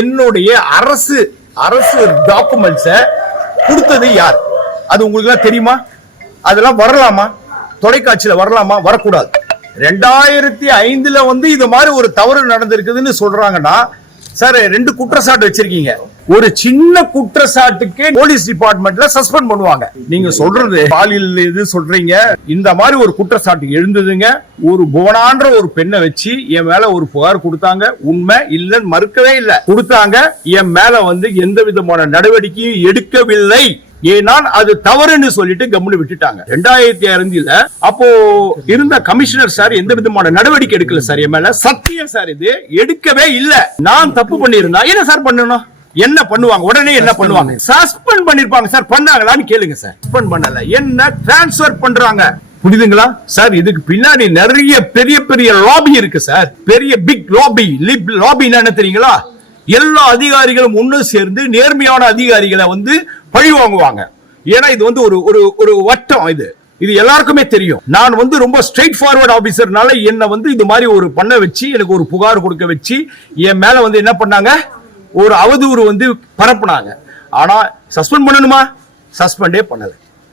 என்னுடைய அரசு டாக்குமெண்ட்ஸ கொடுத்தது யார்? அது உங்களுக்கு எல்லாம் தெரியுமா? அதெல்லாம் வரலாமா? தொலைக்காட்சியில வரலாமா? வரக்கூடாது. 2005 இது மாதிரி ஒரு தவறு நடந்திருக்குதுன்னு சொல்றாங்கன்னா, சார் 2 குற்றச்சாட்டு வச்சிருக்கீங்க. ஒரு சின்ன குற்றச்சாட்டுக்கே போலீஸ் டிபார்ட்மெண்ட்ல சஸ்பெண்ட் பண்ணுவாங்க. நீங்க சொல்றது பாலியல் இது சொல்றீங்க. இந்த மாதிரி ஒரு குற்றச்சாட்டு எழுந்ததுங்க. ஒரு புவனான்ற ஒரு பெண்ணை வச்சு என் மேல ஒரு புகார் கொடுத்தாங்க. உண்மை இல்லைன்னு மறுக்கவே இல்லை. கொடுத்தாங்க. என் மேல எந்த விதமான நடவடிக்கையும் எடுக்கவில்லை. ஏன்னா அது தவறுன்னு சொல்லிட்டு கம்முன்னு விட்டுட்டாங்க. 2005 அப்போ இருந்த கமிஷனர் சார் எந்த விதமான நடவடிக்கை எடுக்கல சார். என் மேல சத்தியம் சார், இது எடுக்கவே இல்ல. நான் தப்பு பண்ணிருந்தா என்ன சார் பண்ணணும்? என்ன பண்ணுவாங்க? உடனே என்ன பண்ணுவாங்க? சஸ்பெண்ட் பண்ணிருப்பாங்க சார். பண்ணாங்களான்னு கேளுங்க சார். சஸ்பெண்ட் பண்ணல, என்ன டிரான்ஸ்பர் பண்றாங்க. புரியுதுங்களா சார்? இதுக்கு பின்னாடி நிறைய பெரிய பெரிய லாபி இருக்கு சார். பெரிய பிக் லாபி. லாபின்னா என்ன தெரியுங்களா? எல்லா அதிகாரிகளும் ஒண்ணு சேர்ந்து நேர்மையான அதிகாரிகளை பழி வாங்குவாங்க. ஏன்னா இது ஒரு வட்டம். இது எல்லாருக்குமே தெரியும். நான் ரொம்ப ஸ்ட்ரெயிட் ஃபார்வர்ட் ஆபீசர்னால என்ன இது மாதிரி ஒரு பண்ண வச்சு எனக்கு ஒரு புகார் கொடுக்க வச்சு என் மேல என்ன பண்ணாங்க? ஒரு அவதூறு பரப்புனாங்க. ஆனா சஸ்பெண்ட் பண்ணணுமா? சஸ்பெண்டே பண்ணல.